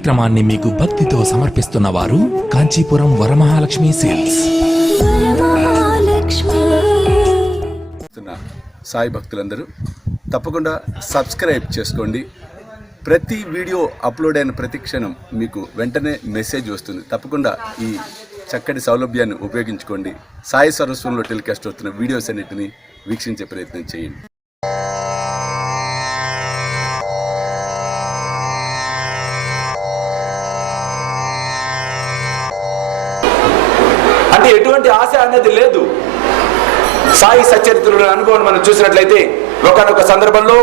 కార్యక్రమాన్ని మీకు భక్తితో సమర్పిస్తున్న వారు కాంచీపురం వరమహాలక్ష్మి సేల్స్. సాయి భక్తులందరూ తప్పకుండా సబ్స్క్రైబ్ చేసుకోండి. ప్రతి వీడియో అప్లోడ్ అయిన ప్రతి క్షణం మీకు వెంటనే మెసేజ్ వస్తుంది. తప్పకుండా ఈ చక్కటి సౌలభ్యాన్ని ఉపయోగించుకోండి. సాయి సర్వస్వంలో టెలికాస్ట్ అవుతున్న వీడియోస్ అన్నిటిని వీక్షించే ప్రయత్నం చేయండి. అంటే ఎటువంటి ఆశ అనేది లేదు. సాయి సచరిత్రలో అనుభవం మనం చూసినట్లయితే ఒకనొక సందర్భంలో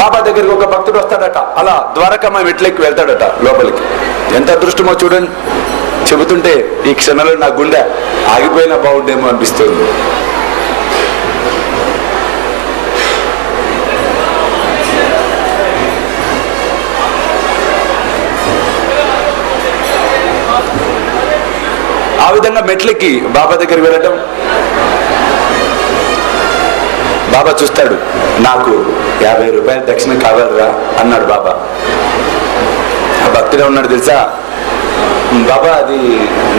బాబా దగ్గరికి ఒక భక్తుడు వస్తాడట. అలా ద్వారకామ మెట్లెక్కి వెళ్తాడట లోపలికి. ఎంత అదృష్టమో చూడండి. చెబుతుంటే ఈ క్షణంలో నా గుండె ఆగిపోయినా బాగుండేమో అనిపిస్తుంది. ఆ విధంగా మెట్లెక్కి బాబా దగ్గరికి వెళ్ళటం. బాబా చూస్తాడు. నాకు 50 రూపాయల దక్షిణ కావాలరా అన్నాడు బాబా. ఆ భక్తుడే ఉన్నాడు తెలుసా. బాబా అది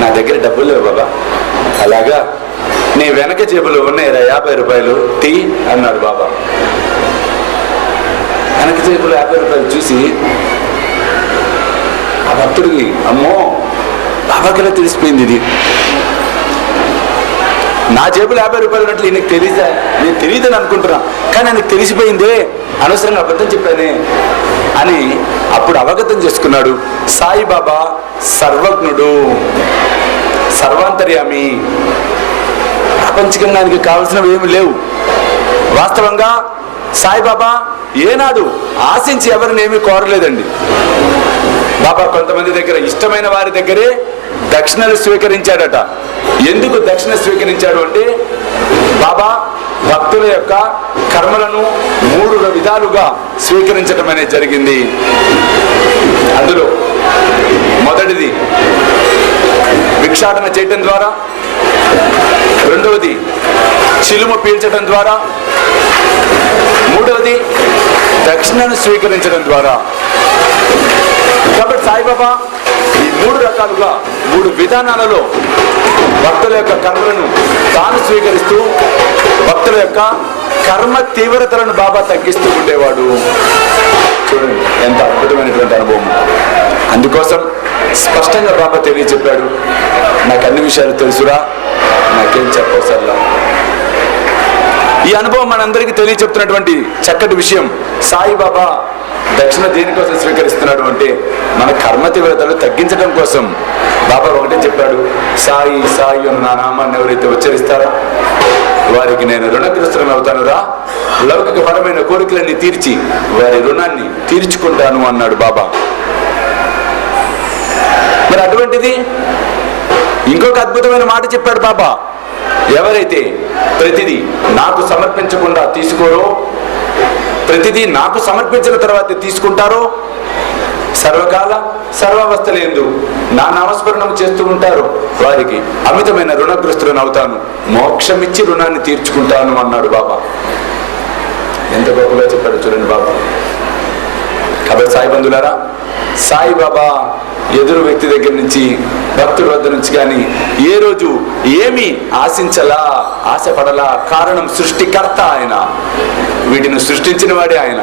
నా దగ్గర డబ్బులు లేవు బాబా. అలాగా నీ వెనక జేబులో ఉన్నాయిరా 50 రూపాయలు తీ అన్నాడు బాబా. వెనక జేబులో 50 రూపాయలు చూసి ఆ భక్తుడికి అమ్మో బాబాకిలా తెలిసిపోయింది. ఇది నా జేబులు 50 రూపాయలు ఉన్నట్లు నీకు తెలీదా? నేను తెలియదని అనుకుంటున్నా, కానీ నాకు తెలిసిపోయిందే, అనవసరంగా అబద్ధం చెప్పానే అని అప్పుడు అవగతం చేసుకున్నాడు. సాయిబాబా సర్వజ్ఞుడు, సర్వాంతర్యామి. ప్రపంచకంగా ఆయనకి కావలసినవి ఏమి లేవు. వాస్తవంగా సాయిబాబా ఏనాడు ఆశించి ఎవరిని ఏమీ కోరలేదండి. బాబా కొంతమంది దగ్గర, ఇష్టమైన వారి దగ్గరే దక్షిణలు స్వీకరించాడట. ఎందుకు దక్షిణ స్వీకరించాడు అంటే బాబా భక్తుల యొక్క కర్మలను 3 విధాలుగా స్వీకరించడం అనేది జరిగింది. అందులో మొదటిది భిక్షాటన చేయటం ద్వారా, రెండవది చిలుము పీల్చడం ద్వారా, మూడవది దక్షిణను స్వీకరించడం ద్వారా. కాబట్టి సాయిబాబా ఈ 3 రకాలుగా 3 విధానాలలో భక్తుల యొక్క కర్మలను తాను స్వీకరిస్తూ భక్తుల యొక్క కర్మ తీవ్రతలను బాబా తగ్గిస్తూ ఉండేవాడు. చూడండి ఎంత అద్భుతమైనటువంటి అనుభవం. అందుకోసం స్పష్టంగా బాబా తెలియచెప్పాడు, నాకు అన్ని విషయాలు తెలుసురా, నాకేం చెప్పవసరలా. ఈ అనుభవం మనందరికీ తెలియచెప్తున్నటువంటి చక్కటి విషయం. సాయిబాబా దక్షిణ దేనికోసం స్వీకరిస్తున్నాడు అంటే మన కర్మ తీవ్రతలు తగ్గించడం కోసం. బాబా ఒకటే చెప్పాడు, సాయి సాయి అన్న నా నామాన్ని ఎవరైతే ఉచ్చరిస్తారో వారికి నేను రుణగ్రస్తులను అవుతానురా, లౌకిక పరమైన కోరికలన్నీ తీర్చి వారి రుణాన్ని తీర్చుకుంటాను అన్నాడు బాబా. మరి అటువంటిది ఇంకొక అద్భుతమైన మాట చెప్పాడు బాబా. ఎవరైతే ప్రతిదీ నాకు సమర్పించకుండా తీసుకోరో, ప్రతిదీ నాకు సమర్పించిన తర్వాత తీసుకుంటారో, సర్వకాల సర్వావస్థలందు నా నామస్మరణం చేస్తూ ఉంటారు, వారికి అమితమైన రుణగ్రస్తులను అవుతాను, మోక్షమిచ్చి రుణాన్ని తీర్చుకుంటాను అన్నాడు బాబా. ఎంత గొప్పగా చెప్పాడు చూడండి బాబా. కాబట్టి సాయి బంధులారా, సాయిబాబా ఎదురు వ్యక్తి దగ్గర నుంచి, భక్తుల వద్ద నుంచి కానీ ఏ రోజు ఏమి ఆశించలా, ఆశపడలా. కారణం సృష్టికర్త ఆయన, వీటిని సృష్టించిన వాడే ఆయన.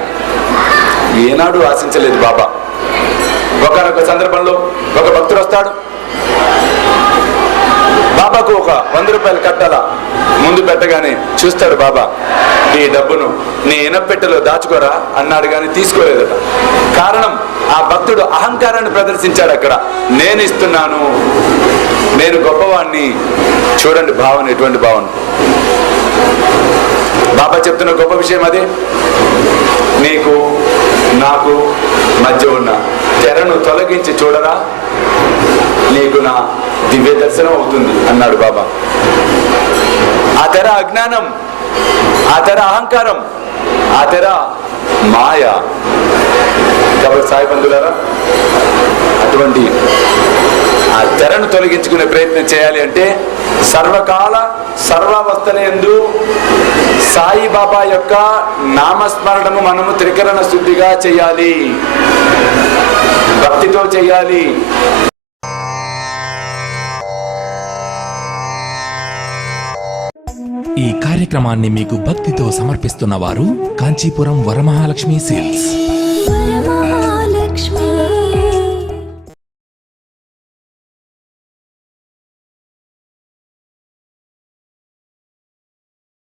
ఏనాడు ఆశించలేదు బాబా. ఒకనొక సందర్భంలో ఒక భక్తుడు వస్తాడు. బాబాకు ఒక 100 రూపాయలు కట్టాలా ముందు పెట్టగానే చూస్తాడు బాబా, ఈ డబ్బును నీ ఇనపెట్టెలో దాచుకోరా అన్నాడు, కానీ తీసుకోలేదట. కారణం ఆ భక్తుడు అహంకారాన్ని ప్రదర్శించాడు. అక్కడ నేను ఇస్తున్నాను, నేను గొప్పవాణ్ణి. చూడండి భావన, ఎటువంటి భావన. బాబా చెప్తున్న గొప్ప విషయం అదే. నీకు నాకు మధ్య ఉన్న తెరను తొలగించి చూడరా, నీకు నా దివ్య దర్శనం అవుతుంది అన్నాడు బాబా. ఆ తెర అజ్ఞానం, ఆ తెర అహంకారం, ఆ తెర మాయ. కాబట్టి సాయి బంధువులారా, అటువంటి ఆ తెరను తొలగించుకునే ప్రయత్నం చేయాలి అంటే సర్వకాల సర్వావస్థలందు సాయిబాబా యొక్క నామస్మరణము మనము త్రికరణ శుద్ధిగా చేయాలి, భక్తితో చేయాలి. ఈ కార్యక్రమాన్ని మీకు భక్తితో సమర్పిస్తున్న వారు కాంచీపురం వరమహాలక్ష్మి సేల్స్. వరమహాలక్ష్మి